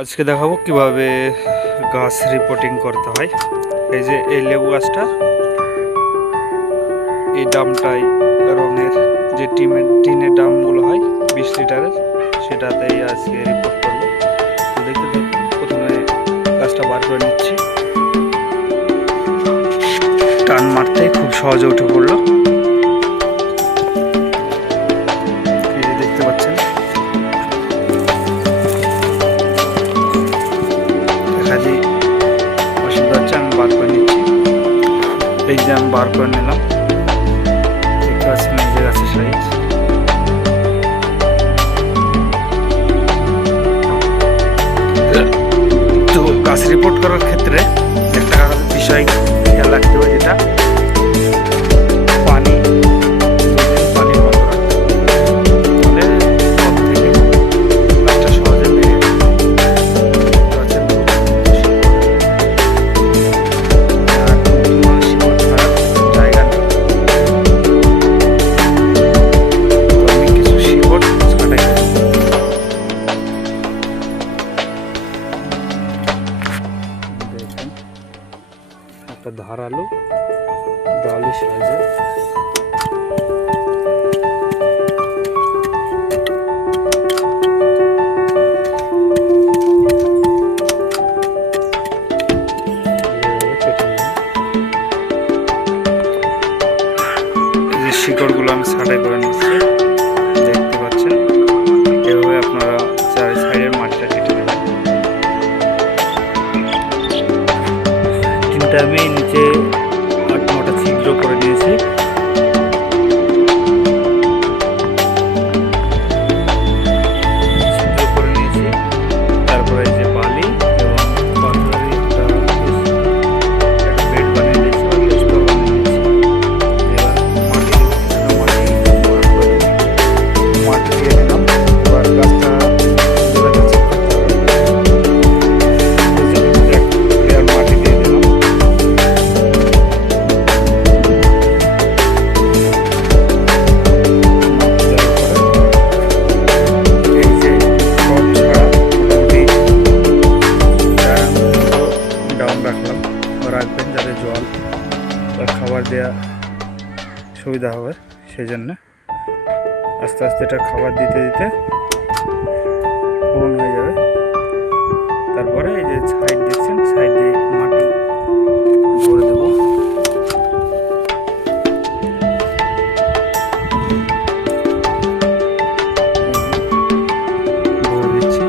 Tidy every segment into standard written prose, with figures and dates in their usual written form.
আজকে দেখাবো কিভাবে গাছ রিপোর্টিং করতে হয়। এই যে এই লেবু গাছটা, এই ডামটাই রঙের যে টিনের ডামগুলো হয় 20 লিটারের, সেটাতেই আজকে রিপোর্ট করবো। তো দেখতে থাকুন। প্রথমে গাছটা বার করে নিচ্ছি। টান মারতেই খুব সহজে উঠে পড়লো। এই যে দেখতে পাচ্ছেন, কাজে অসুবিধা হচ্ছে, আমি বার করে নিচ্ছি। এই যে আমি বার করে নিলাম, দেখতে পাচ্ছেন এই যে গাছের সাইজ। তো গাছ রিপোর্ট করার ক্ষেত্রে একটা বিষয় খেয়াল রাখতে হবে, যেটা পানি পানি বন্ধ রাখতে হবে। সব থেকে গাছটা সহজে বেড়ে জায়গা নেই। তো আমি কিছু শিকড় ছাঁটাই করব। দেখেন, একটা ধারালো ডালি সাইজের শিকড়গুলো আমি ছাঁটাই করে নিচ্ছি। দেখতে পাচ্ছেন, এভাবে আপনারা চারি সাইডের মাটিটা কেটে নেবেন। তিনটা আমি নিচে 8-9টা ছিদ্র করে দিয়েছি। ছিদ্র করে নিয়েছি। তারপরে এই যে বালি এবং পাথরের একটা বেড বানিয়ে দিয়েছি বা স্তর বানিয়ে দিয়েছি। এবার মাটি দিয়ে নিলাম। এবার গাছটা মাটি দিয়ে দিলাম। এই যে টব ছাড়া মোটামুটি ডাউন রাখলাম, রাখবেন যাতে জল বা খাবার দেওয়া সুবিধা হবে। সেই জন্য আস্তে আস্তে এটা খাবার দিতে দিতে পূরণ হয়ে যাবে। তারপরে এই যে সাইড দেখছেন, সাইড দিয়ে মাটি ভরে দেবো। ভরে দিচ্ছি।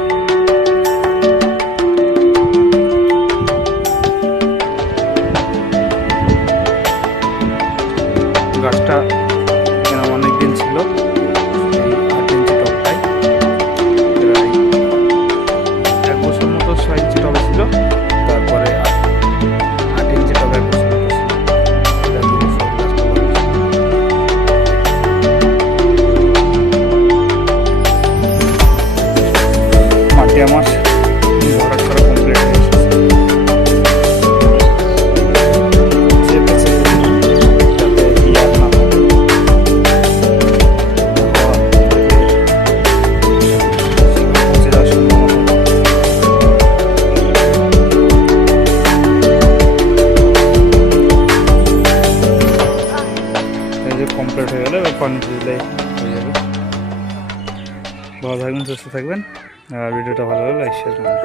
গাছটা কেন অনেক দিন ছিল, এই 8 ইঞ্চি টবটাই প্রায় 1 বছর মতো 6 ইঞ্চি টবে ছিল। তারপরে 8 ইঞ্চি টবে 1 বছর মতো ছিল। এটা 2 বছর গাছটা বড় ছিল। মাটি আমার ভরাট করা কমপ্লিট হয়ে এসেছে। চেপেছে যাতে ইয়ার না থাকে, হাওয়া থেকে পচে যাওয়ার সম্ভাবনা থাকে। এই যে কমপ্লিট হয়ে গেলে পানি দিলেই হয়ে যাবে। ভালো থাকবেন, সুস্থ থাকবেন। আর ভিডিওটা ভালো লাগলে লাইক শেয়ার করবেন।